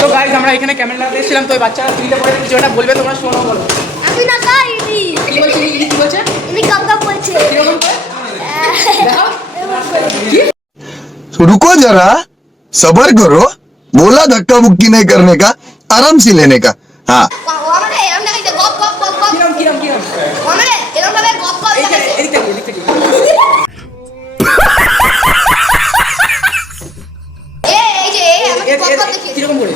তো গাইস আমরা এখানে ক্যামেরা লাগাতে এসেছিলাম, তো ওই বাচ্চারা ফ্রিতে পড়ে কিছু একটা বলবে, তোমরা শোনো বলো। আমি না খাই ইনি। কি বলছে ইনি? কি বলছে? ইনি কাকা বলছে। কিরকম করে? দেখো तो रुको जरा सबर करो बोला धक्का मुक्की नहीं करने का आराम से लेने का हाँ আমারে এরকম দেখাইছে গপ গপ গপ গপ। কিরকম কিরকম কিরকম আমারে এরকম ভাবে গপ গপ দেখাইছে। এদিক থেকে এই যে আমাকে গপ গপ দেখিয়েছে। কিরকম করে?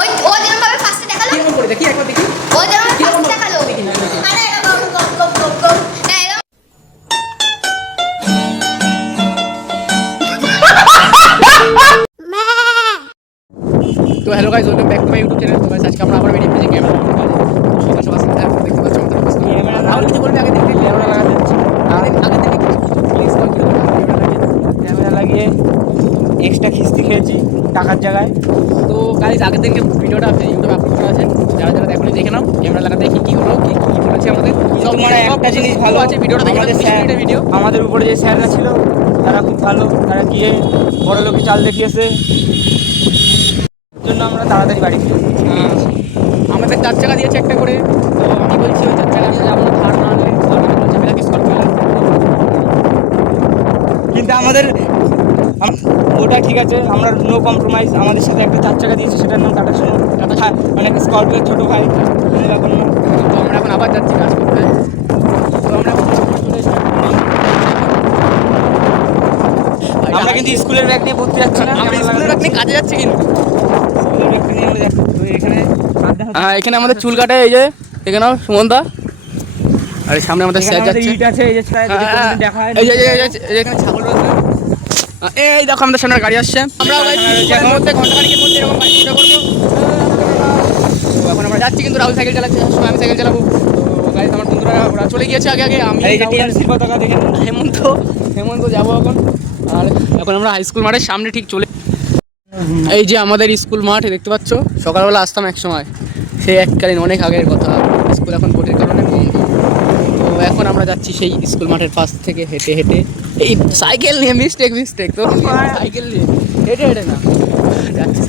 ওই ও যেরকম ভাবে ফার্স্টে দেখালো, কিরকম করে দেখি একবার দেখি। ও যেরকম ফার্স্টে দেখালো। আরে এরকম গপ গপ গপ গপ। হ্যাঁ এরকম। তো hello guys, welcome back to my YouTube channel. তো গাইস আজকে আমরা আবার বেরিয়ে পড়েছি ক্যামেরা সকাল সকাল দেখতে পাচ্ছ আমাদের অবস্থা। ক্যামেরা রাহুল কিছু বলবে আগে দেখতে ক্যামেরা লাগাতে যাচ্ছে। আগে থেকে প্লিজ কল করে ক্যামেরা লাগিয়ে এক্সট্রা খিস্তি খেয়েছি টাকার জায়গায়। তো গাইস আগের দিনকে ভিডিওটা ইউটিউবে আপলোড করা আছে, যারা যারা দেখো দেখে নাও ক্যামেরা লাগাতে কি কি হলো, কি কি বলেছে আমাদের। সব তোমার একটা জিনিস ভালো আছে ভিডিওটা দেখে আমাদের স্যার ভিডিও। আমাদের উপরে যে স্যাররা ছিল তারা খুব ভালো, তারা গিয়ে বড় লোকে চাল দেখিয়েছে, জন্য আমরা তাড়াতাড়ি বাড়ি ফিরে আমাদের 4 চাকা দিয়েছে একটা করে। তো আমি বলছি ওই 4 চাকা দিয়ে যাবো না, ধার না আনলে ঝামেলা স্করপিও। কিন্তু আমাদের ওটা ঠিক আছে, আমরা নো কম্প্রোমাইজ। আমাদের সাথে একটা 4 চাকা দিয়েছে, সেটার নাম টাটা সুমো, মানে স্করপিওর ছোটো ভাই। এখন তো আমরা এখন আবার যাচ্ছি কাজ করতে। তো আমরা এখন চলে এসেছি। আমরা কিন্তু স্কুলের ব্যাগ নিয়ে পড়তে যাচ্ছি না, আমরা স্কুলের আপনি কাজে যাচ্ছি কিন্তু স্কুলের ব্যাগ নিয়ে আমরা যাচ্ছি। তো এখানে এখানে আমাদের চুল কাটে, এই যে এখানে সুমনদা, আর এই সামনে আমাদের স্যার যাচ্ছে। ইট আছে, এই যে দেখা হয় এই যে এখানে ছাগল রয়েছে। এই দেখো আমাদের সামনে গাড়ি আসছে। আমরা মধ্যে ঘন্টাখানিকের মধ্যে এরকম গাড়ি ছুটে করবো। তো এখন আমরা যাচ্ছি, কিন্তু রাহুল সাইকেল চালাচ্ছে, সবসময় আমি সাইকেল চালাবো। তো গাড়ি আমার বন্ধুরা ওরা চলে গিয়েছে আগে আগে। আমি এই যে টিএমসি পতাকা দেখে হেমন্ত যাবো এখন। আর এখন আমরা হাই স্কুল মাঠের সামনে ঠিক চলে, এই যে আমাদের স্কুল মাঠ দেখতে পাচ্ছ। সকালবেলা আসতাম এক সময়, সেই এককালীন অনেক আগের কথা। স্কুল এখন ভোটের কারণে বন্ধ। তো এখন আমরা যাচ্ছি সেই স্কুল মাঠের পাশ থেকে হেঁটে হেঁটে, এই সাইকেল নিয়ে মিস্টেক তো সাইকেল নিয়ে হেঁটে হেঁটে না যাচ্ছি।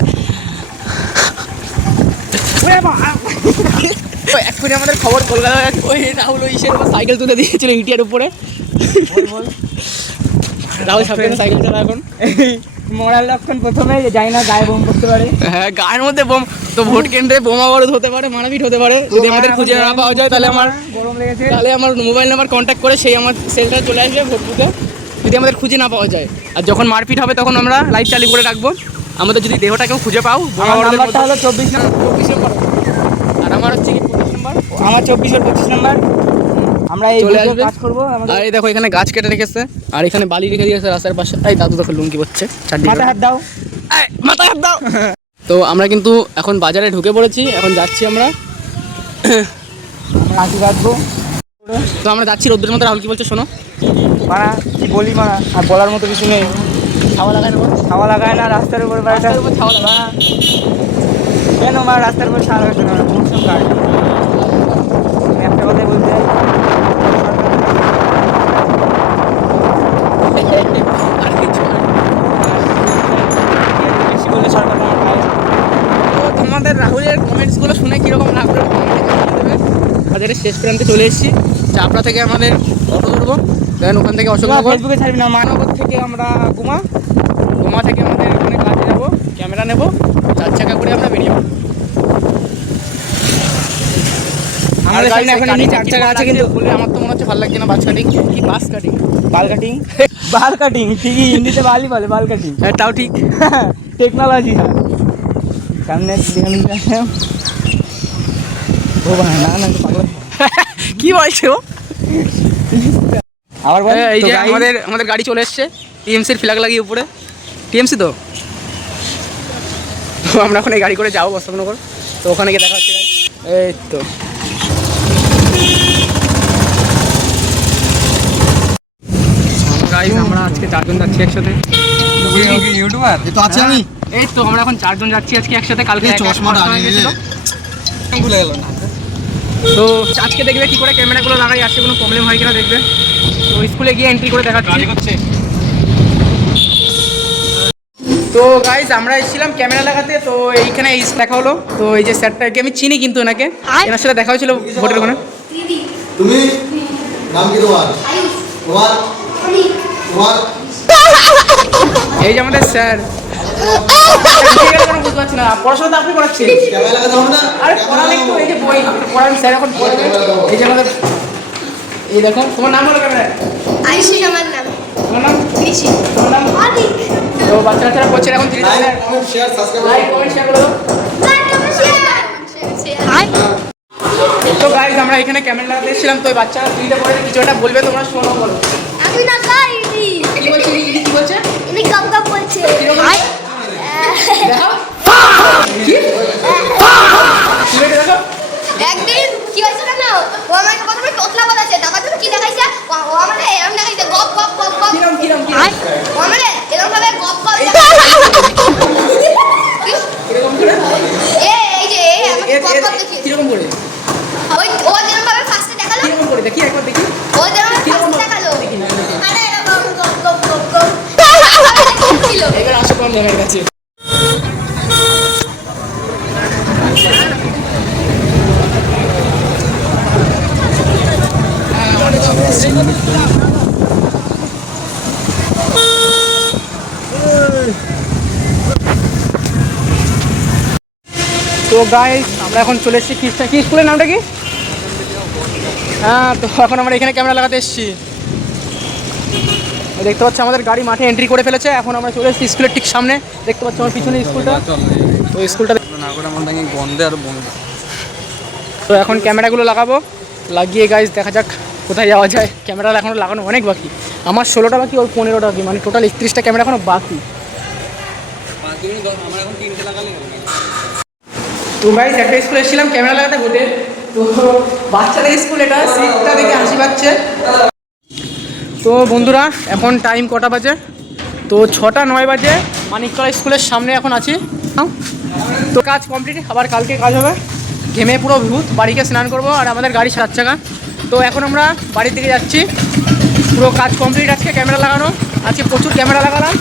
এক্ষুনি আমাদের খবর কলকাতায় ওই রাহুল ওই সাইকেল তুলে দিয়েছিল ইটিয়ার উপরে। রাহুল সামনে সাইকেল চালা এখন। মোরাল লক্ষণ প্রথমে যাই না গায়ে বোম করতে পারে। হ্যাঁ গায়ের মধ্যে বোম, তো ভোট কেন্দ্রে বোমা বারুদ হতে পারে, মারাপিট হতে পারে। যদি আমাদের খুঁজে না পাওয়া যায় তাহলে গরম লেগেছে, তাহলে আমার মোবাইল নাম্বার কন্ট্যাক্ট করে সেই আমার সেন্টারে চলে আসবে ভোট বুথে, যদি আমাদের খুঁজে না পাওয়া যায়। আর যখন মারপিট হবে তখন আমরা লাইভ চালু করে রাখবো। আমাদের যদি দেহটা কেউ খুঁজে পাও, বোমা বারুদের নাম্বারটা হলো 24 নম্বর, আর আমার হচ্ছে কি 25 নম্বর, আমার 24 আর 25 নাম্বার। আমরা এই চলে আসবে। কাজ করবো। আর এই দেখো এখানে গাছ কেটে রেখেছে, আর এখানে বালি রেখে দিয়েছে রাস্তার পাশে। এই দাদু দেখো লুঙ্গি পড়ছে, মাথা হাত দাও, মাথায় হাত দাও। তো আমরা কিন্তু এখন বাজারে ঢুকে পড়েছি, এখন যাচ্ছি আমরা। আমরা আশি বাঁধবো। তো আমরা যাচ্ছি রোদ্রের মধ্যে। রাহুল কি বলছে শোনো। মারা কি বলি মারা, আর বলার মতো কিছু নেই। খাওয়া লাগায় না, খাওয়া লাগায় না রাস্তার উপর বাড়িটা। রাস্তার উপর ছাওয়া লাগায়। কেন মা রাস্তার উপর ছাড়া হচ্ছে না, মৌসুম কার্ড। আমি একটা কথাই বলতে চাই, আর কিছু না। বেশি বলে সরকার আমার খায়। তো তোমাদের রাহুলের কমেন্টসগুলো শুনে কীরকম লাগলো কমেন্টে জানিয়ে দেবে। বাজারের শেষ প্রান্তে চলে এসেছি। চাপড়া থেকে আমাদের অটো ধরবো, দেন ওখান থেকে অশোকনগর, ফেসবুকে ছাড়বি না মা। মহানগর থেকে আমরা গোমা থেকে আমাদের এখানে কাজে যাবো, ক্যামেরা নেবো, 4 চাকা করে আমরা বেরিয়ে যাবো। আমাদের সামনে এখন এমনি 4 চাকা আছে, কিন্তু বলে আমার তো মনে হচ্ছে ভালো লাগছে না। বাস কাটিং কি বাস কাটিং, বাল কাটিং, বাল কাটিং ঠিকই, হিন্দিতে বালই বলে, বাল কাটিং। হ্যাঁ তাও ঠিক। টেকনোলজি হ্যাঁ সামনে ও ভাই না না পাগল কি বলছো? আবার বল। এই যে আমাদের গাড়ি চলে এসছে, টিএমসির ফ্ল্যাগ লাগিয়ে উপরে। টিএমসি তো আমরা এখন এই গাড়ি করে যাবো অশোকনগর। তো ওখানে গিয়ে দেখা হচ্ছে। এই তো গাইস আমরা আজকে 4 জন যাচ্ছি একসাথে। ইউটিউবার ये तो আছে আমি এই তো আমরা এখন 4 জন যাচ্ছি আজকে একসাথে। কালকে চশমাটা হয়ে গেছিল। ভুলে গেল না। তো আজকে দেখবে কি করে ক্যামেরাগুলো লাগাই, আসছে কোনো প্রবলেম হয় কিনা দেখবে। তো স্কুলে গিয়ে এন্ট্রি করে দেখাচ্ছি। তো তো গাইজ আমরা এসেছিলাম ক্যামেরা লাগাতে, তো এইখানে এই দেখা হলো। তো এই যে স্যারটাকে আমি চিনি কিন্তু এনাকে, এনার সাথে দেখা হয়েছিল ভোটের ওখানে। তুমি নাম কি তোমার? তোমার তোমার এই যে আমাদের স্যার, কোনো বুঝতে পারছি না, পড়াশোনা তো আপনি করাচ্ছেন। ক্যামেরা লাগাতে হবে না? আরে পড়ালে একটু, এই যে বই পড়ান স্যার এখন পড়াবে। এই যে আমাদের, এই দেখো তোমার নাম হলো ক্যামেরা? আয়ুষী আমার নাম। তোমার নাম? কৃষি। তোমার নাম? অনেক। তো বাচ্চা কাচ্চারা পড়ছে এখন 30 like comment share subscribe like comment share করে দাও। তো গাইজ আমরা এখানে ক্যামেরা লাগাতে এসেছিলাম, তো ওই বাচ্চারা ফ্রিতে পড়ে কিছু একটা বলবে, তোমরা শোনো বলো। আমি না খাই ইনি। কি বলছে ইনি, কি বলছে? ইনি গঙ্গা বলছে। দেখাও কি কি বলছে দেখো। একদিন কি হয়েছে জানো? ও আমাকে প্রথমে তোতলা বলেছে, তারপর তুমি কি দেখাইছে? ও আমাকে এরকম দেখাইছে, গপ গপ গপ গপ। কিরম কিরম কি ও আমাকে এরকম ভাবে গপ গপ কিরকম করে এই যে আমাকে গপ গপ দেখিয়েছে। কিরকম করে ও যেরকম ভাবে ফার্স্টে দেখালো, কিরকম করে দেখি একবার দেখি। ও যেরকম ফার্স্টে দেখালো, মানে এরকম গপ গপ গপ গপ ছিল। এবার আসো কোন জায়গায় গেছে। তো গাইস আমরা এখন চলে এসেছি কি স্কুলের নামটা কি? হ্যাঁ, তো এখন আমরা এখানে ক্যামেরা লাগাতে এসেছি। দেখতে পাচ্ছি আমাদের গাড়ি মাঠে এন্ট্রি করে ফেলেছে। এখন আমরা চলে এসেছি স্কুলের ঠিক সামনে, দেখতে পাচ্ছি আমার পিছনে স্কুলটা। তো স্কুলটা তো এখন ক্যামেরাগুলো লাগাবো, লাগিয়ে গাইস দেখা যাক কোথায় যাওয়া যায়। ক্যামেরা এখনও লাগানো অনেক বাকি, আমার 16টা বাকি, ওর 15টা বাকি, মানে টোটাল 31টা ক্যামেরা এখনও বাকি। তো গাইস একটা স্কুলে এসেছিলাম ক্যামেরা লাগাতে ভোটে, তো বাচ্চাদের স্কুল, এটা সিটটা দেখে হাসি পাচ্ছে। তো বন্ধুরা এখন টাইম কটা বাজে? তো 6টা 9 বাজে, মানিকতলা স্কুলের সামনে এখন আছি। তো কাজ কমপ্লিট, আবার কালকে কাজ হবে। ঘেমে পুরো ভূত, বাড়িকে স্নান করবো, আর আমাদের গাড়ি 7 চাকা। তো এখন আমরা বাড়ির দিকে যাচ্ছি, পুরো কাজ কমপ্লিট। আজকে ক্যামেরা লাগানো, আজকে প্রচুর ক্যামেরা লাগালাম।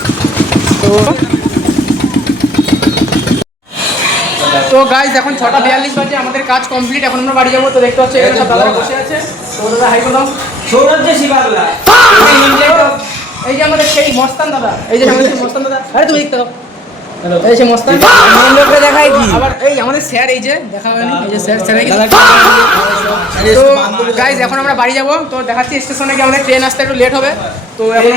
তো গাইজ এখন 6টা 42 বাজে, আমাদের কাজ কমপ্লিট। এখন আমরা বাড়ি যাবো। তো দেখতে পাচ্ছি এখানে সব দাদারা বসে আছে। তো দাদা হাই করলাম। সৌরভ যে শিবাগলা এই যে আমাদের সেই মস্তান দাদা, এই যে আমাদের সেই মস্তান দাদা। আরে তুমি দেখতে দাও, এই যে মস্তান লোকটা দেখায় কি? আবার এই আমাদের স্যার, এই যে দেখা হয়নি, এই যে স্যার তো গাইজ এখন আমরা বাড়ি যাবো। তো দেখাচ্ছি স্টেশনে গিয়ে, আমাদের ট্রেন আসতে একটু লেট হবে। তো এখন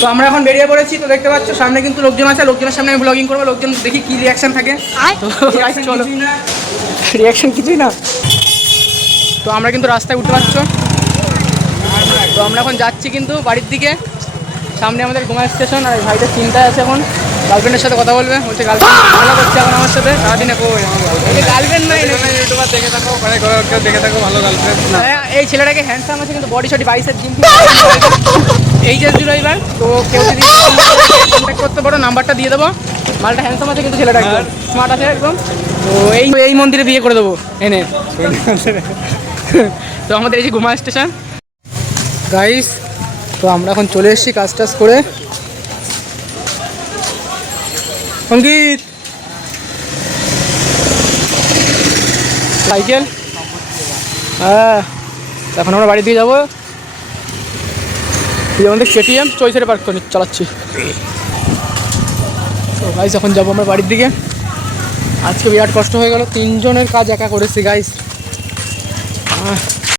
তো আমরা এখন বেরিয়ে পড়েছি। তো দেখতে পাচ্ছ সামনে কিন্তু লোকজন আছে, লোকজনের সামনে আমি ব্লগিং করবো, লোকজন দেখি কি রিয়াকশন থাকে। তো গাইজ চলো, রিয়াকশন কিছুই না। তো আমরা কিন্তু রাস্তায় উঠতে পারছো। তো আমরা এখন যাচ্ছি কিন্তু বাড়ির দিকে, সামনে আমাদের ঘুমা স্টেশন। আর ভাইটা চিন্তায় আছে, এখন গার্লফ্রেন্ডের সাথে কথা বলবে, বলছে গার্লফ্রেন্ড ঝামেলা করছে এখন আমার সাথে সারাদিনে। গার্লফ্রেন্ড নাই, ইউটিউবার দেখে থাকো, মানে দেখে থাকো ভালো গার্লফ্রেন্ড না। এই ছেলেটাকে হ্যান্ডসাম আছে কিন্তু বডি শডি, বাইসের জিম এইচএস দিল এবার। তো কেউ যদি কন্ট্যাক্ট করতে পারো, নাম্বারটা দিয়ে দেবো। মালটা হ্যান্ডসাম আছে কিন্তু ছেলেটা একদম স্মার্ট আছে একদম। তো এই মন্দিরে বিয়ে করে দেবো এনে। তো আমাদের এই যে ঘুমা স্টেশন গাইস, তো আমরা এখন চলে এসেছি কাজ টাজ করে। সঙ্গীত সাইকেল, হ্যাঁ এখন আমরা বাড়ি দিয়ে যাবো। এই আমাদের কেটিএম চৈসারে পার্ক করে চালাচ্ছি। তো গাইস এখন যাবো আমরা বাড়ির দিকে। আজকে বিরাট কষ্ট হয়ে গেল, 3 জনের কাজ একা করেছি গাইস।